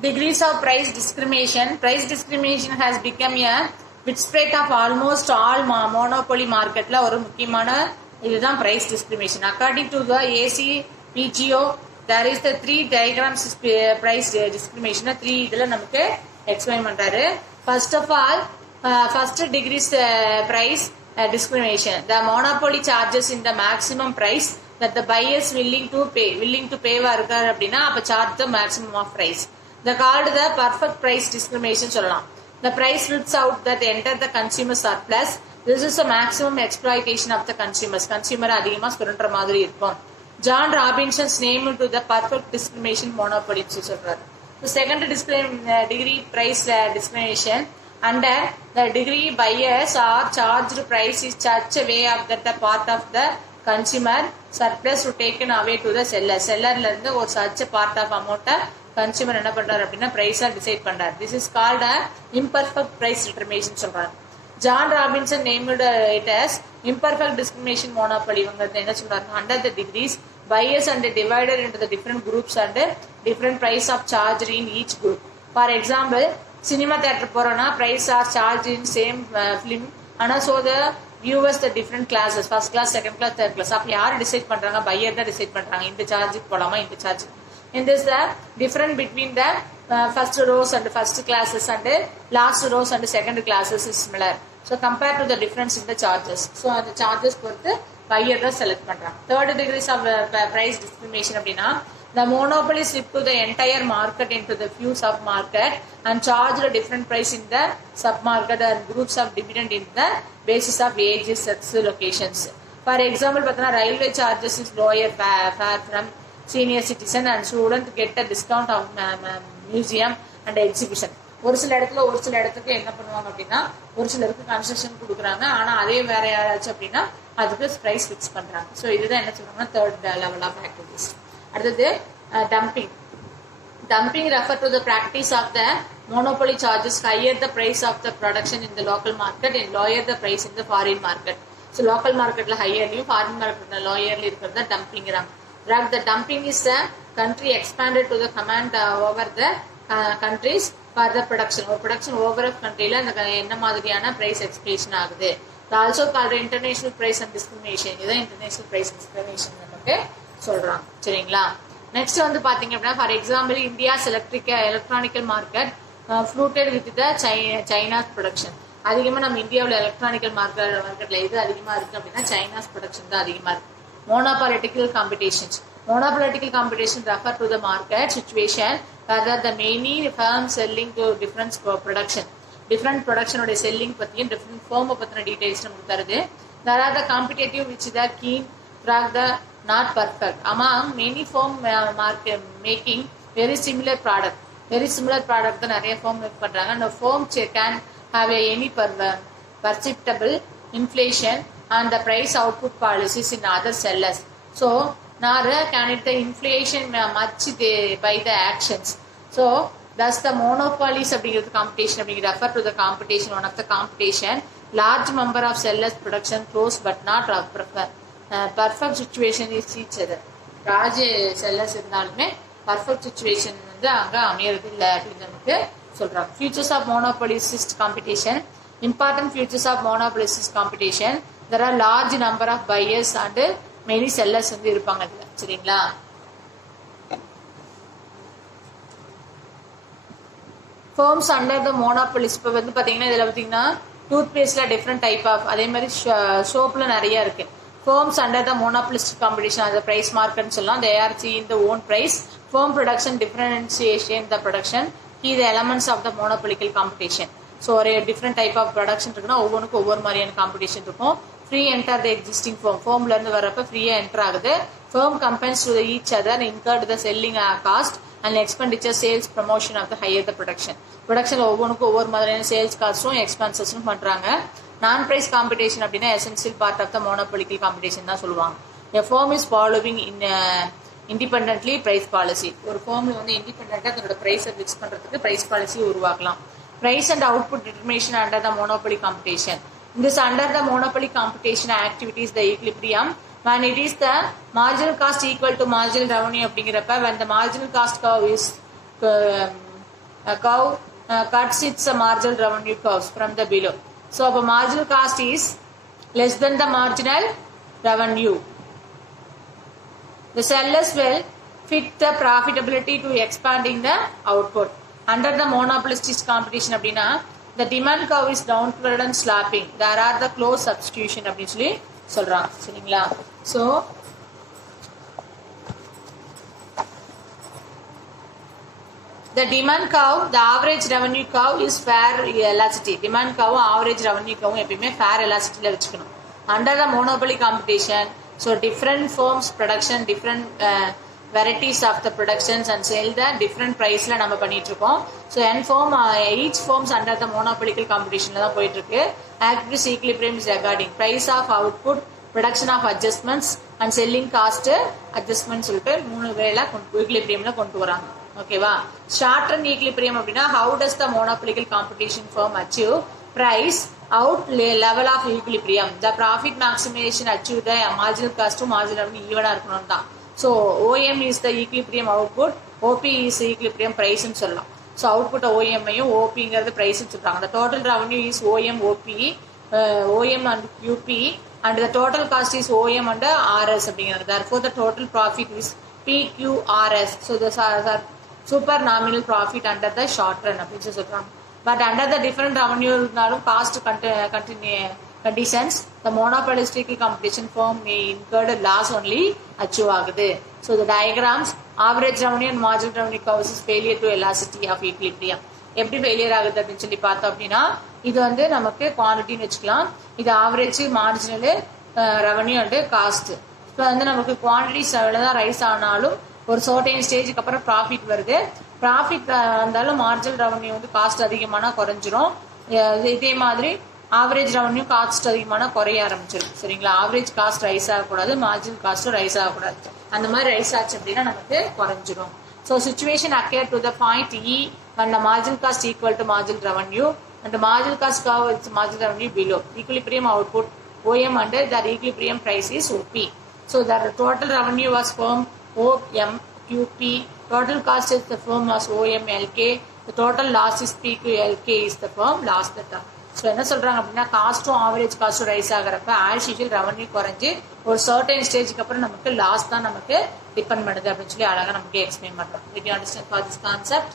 Degrees of price discrimination. Price discrimination has become a widespread of almost all monopoly market la oru mukkiyamaana idhaan price discrimination. According to the ACPGO, there is the three diagrams price discrimination. Three idhula namakku explain பண்றாரு. First of all, first degrees price discrimination. The monopoly charges in the maximum price that the buyer is willing to pay வா இருக்காரு அப்படின்னா அப்ப charge the maximum of price. The called the perfect price discrimination சொல்லலாம். The price slips out that enter the consumer surplus. This is the maximum exploitation of the consumers. Consumer அதிகமா சுரண்ட மாதிரி இருக்கும். John Robinson's name to the perfect discrimination monopoly சொல்றாரு. The second degree price discrimination. Under the degree buyers are charged price is such a way of that the part of the consumer surplus to taken away to the seller. Sellerல இருந்து ஒரு such a part of amount consumer என்ன பண்றாரு அப்படின்னா பிரைஸா decide பண்றாரு. This is called a imperfect price determination சொல்றாரு. John Robinson named it as imperfect discrimination monopoly. இவங்க என்ன சொல்றாங்க, under the degrees buyers and divided into the different groups and different price of charged in each group. For example, cinema theater போறோம்னா price are charged in same film. ஆனா so the viewers the different classes, first class, second class, third class. அப்ப யார் டிசைட் பண்றாங்க, பையர் தான் டிசைட் பண்றாங்க இந்த சார்ஜுக்கு போலாமா இந்த charge. In this the difference between the first rows and first classes and last rows and second classes is similar. So compared to the difference in the charges. So the charges பொறுத்து buyer தான் select பண்றாங்க. Third degrees of price discrimination அப்படின்னா the monopoly slip to the entire market into the few sub market and charge a different price in the sub market and groups of dividend in the basis of age, sex, locations. For example, பார்த்தா railway charges is lower fare from senior citizen and student get a discount of museum and exhibition. ஒரு சில இடத்துக்கு என்ன பண்ணுவாங்க அப்படின்னா ஒரு சிலருக்கு கன்செஷன் கொடுக்குறாங்க, ஆனா அதே வேற யாராச்சும் அப்படின்னா அதுக்கு பிரைஸ் ஃபிக்ஸ் பண்றாங்க. ஸோ இதுதான் என்ன சொல்றாங்கன்னா தேர்ட் லெவல் ஆஃப் ஆக்டிவிட்டிஸ். அடுத்தது dumping. Dumping refer to the practice of the monopoly charges higher the price of the production in the local market and lower the price in the foreign market. So local marketல ஹையர்லயும் foreign marketல லோயர்ல இருக்கிறத டம்பிங்கிறாங்க. The dumping is the country expanded to the command over the countries for the production. ஒரு production over a countryல அந்த என்ன மாதிரியான price exploitation ஆகுது. Also called international price and discrimination. இதுதான் international price discrimination நமக்கு சொல்றாங்க. சரிங்களா? நெக்ஸ்ட் வந்து பாத்தீங்க அப்படின்னா for example India's electronical market fluted with the China's production. அதிகமாக நம்ம இந்தியாவில் எலக்ட்ரானிக்கல் மார்க்கெட்ல எது அதிகமாக இருக்கு அப்படின்னா சைனாஸ் ப்ரொடக்ஷன் தான் அதிகமாக இருக்கு. Monopolitical competitions. Monopolitical competition refer to the market situation where the many firms selling to different production. Different production உடைய selling பத்தியும் different firm பத்தின details நமக்கு தருது. There are the competitive which the keen track the not perfect. Among many firm market making very similar product. Very similar product தான் நிறைய firm make பண்றாங்க. And the firm can have any perceptible inflation and the price output policies in other sellers. So, nara can it the inflation much by the actions. So, thus the monopolies அப்படிங்கிறது competition அப்படிங்கிறது refer to the competition. One of the competition, large number of sellers production close but not perfect situation is each other. large sellers இருந்தாலுமே perfect situation வந்து அங்க அமையறது இல்லை அப்படின்னு நமக்கு சொல்றாங்க. Features of monopolistic competition. Important features of monopolistic competition. There are large number of buyers and many sellers வந்து இருப்பாங்க இதுல. சரிங்களா? firms under the monopolies இப்போ வந்து பாத்தீங்கன்னா இதுல பாத்தீங்கன்னா டூத் பேஸ்ட்ல டிஃப்ரெண்ட் டைப் ஆஃப், அதே மாதிரி சோப்ல நிறைய இருக்கு. firms under the monopolistic competition as a price market சொல்லலாம். they are seeing the own price. firm production differentiation the production key the elements of the monopolical competition. So ஒரு different type of production இருக்குன்னா ஒவ்வொன்றுக்கும் ஒவ்வொரு மாதிரியான competition இருக்கும். Free enter the existing ஃபேர்ம்ல இருந்து வரப்ப ஃப்ரீயா என்டர் ஆகுது. Firm compete to each other incurred the selling cost and expenditure sales promotion of the higher the production. ப்ரொடக்ஷன்ல ஒவ்வொன்றுக்கும் ஒவ்வொரு மாதிரியான சேல்ஸ் காஸ்ட்டும் எக்ஸ்பென்சஸும் பண்றாங்க. நான் பிரைஸ் காம்படிஷன் அப்படின்னா essential part of the monopolical competition தான் சொல்லுவாங்க. A firm is following in independently price policy. ஒரு ஃபேர்ம்ல வந்து இண்டிபெண்டண்டா தன்னோட பிரைஸை ஃபிக்ஸ் பண்றதுக்கு பிரைஸ் பாலிசி உருவாக்கலாம். Price and output determination under the monopoly competition. In this under the monopoly competition activities the equilibrium when it is the marginal cost equal to marginal revenue அப்படிங்கிறப்ப when the marginal cost curve is curve cuts its marginal revenue curves from the below. So அப்போ marginal cost is less than the marginal revenue. The sellers will fit the profitability to expanding the output. Under the monopolistic competition அப்படின்னா the demand curve is downward and slapping. There are the close substitution அப்படின்னு சொல்லி சொல்றாங்க சரிங்களா. So the demand curve, the average revenue curve is fair elasticity. Demand curve average revenue curve எப்பயுமே fair elasticity ல வச்சுக்கணும். Under the monopoly competition, so different firms production, different varieties of the productions and sell the different price ல நம்ம பண்ணிட்டு இருக்கோம். So each firms under the monopoly competition ல தான் போயிட்டு இருக்கு. Active equilibrium is regarding price of output, production of adjustments and selling cost adjustments சொல்லிட்டு மூணு வேளை equilibrium ல கொண்டு வராங்க. ஓகேவா. ஷார்ட் ரன் ஈக்லிபிரியம் அப்படின்னா how does the monopoly competition firm achieve price out level of equilibrium, the profit maximization achieve the marginal cost to marginal revenue ஈவனா இருக்கணும் தான். So OM is the equilibrium output, OP is equilibrium price ன்னு சொல்லலாம். So output OM ஐயும் OPங்கிறது price ன்னு சொல்றாங்க. The total revenue is OM OP, OM and QP and the total cost is OM and RS அப்படிங்கிறது. Therefore the total profit is PQRS. So the super nominal profit under the short run அப்படின்னு சொல்றாங்க. But under the different revenue இருந்தாலும் cost conditions, the monopolistic competition firm may incur loss only achieve ஆகுது. So the diagrams, average revenue and marginal revenue causes failure to elasticity of equilibrium. எப்படி ஃபெயிலியர் ஆகுது அப்படின்னு சொல்லி பார்த்தோம் அப்படின்னா இது வந்து நமக்கு குவான்டிட்டின்னு வச்சுக்கலாம். இது average, marginal, revenue and cost. இப்போ வந்து நமக்கு குவான்டிட்டிஸ் எவ்வளோதான் ரைஸ் ஆனாலும் ஒரு சர்டைன் ஸ்டேஜுக்கு அப்புறம் ப்ராஃபிட் வருது. ப்ராஃபிட் வந்தாலும் மார்ஜினல் ரெவன்யூ வந்து காஸ்ட் அதிகமான குறைஞ்சிரும். இதே மாதிரி ஆவரேஜ் ரெவன்யூ காஸ்ட் அதிகமான குறைய ஆரம்பிச்சிடும் சரிங்களா. ஆவரேஜ் காஸ்ட் ரைஸ் ஆகக்கூடாது, மார்ஜினல் காஸ்ட்டும் ரைஸ் ஆகக்கூடாது. அந்த மாதிரி ரைஸ் ஆச்சு அப்படின்னா நமக்கு குறைஞ்சிரும். So situation occur to the point இ when the marginal cost equal to marginal revenue and the marginal cost curve is marginal revenue below. Equilibrium output OM under their equilibrium price is OP. So the total revenue was firm OMQP, total cost is the firm was OMLK, the total loss is PQLK is the firm lost the term. So என்ன சொல்றாங்க அப்படின்னா காஸ்ட்டும் average காஸ்ட்டும் rise ஆகிறப்ப as usual revenue குறைஞ்சி ஒரு சர்டைன் ஸ்டேஜுக்கு அப்புறம் நமக்கு லாஸ் தான் நமக்கு டிபெண்ட் பண்ணுது அப்படின்னு சொல்லி அழகாக நமக்கு எக்ஸ்பிளைன் பண்ணுறோம். Did you understand for this concept?